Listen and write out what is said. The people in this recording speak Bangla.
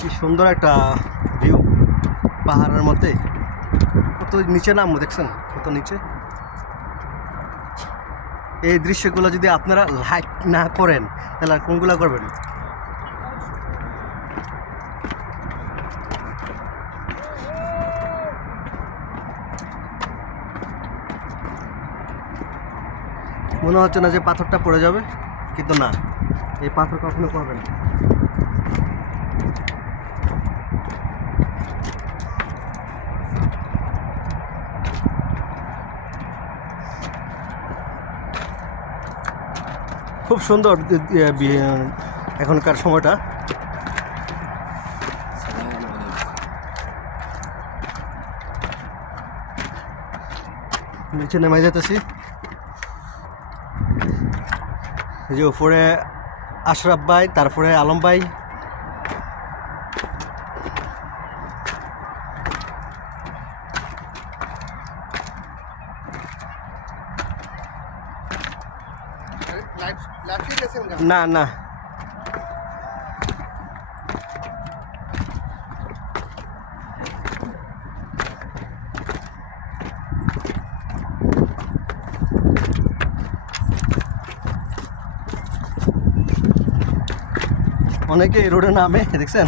কি সুন্দর একটা ভিউ পাহাড়ের মধ্যে। কত নিচে নামবো দেখছেন, কত নিচে। এই দৃশ্যগুলো যদি আপনারা লাইক না করেন তাহলে আর কোনগুলো করবেন? মনে হচ্ছে না যে পাথরটা পড়ে যাবে, কিন্তু না, এই পাথর কখনো পড়বে না। খুব সুন্দর এখনকার সময়টা। নিচে নেমে যেতেছি। এই যে উপরে আশরাফ ভাই, তারপরে আলম ভাই। না না, অনেকে এই রোডে নামে দেখছেন।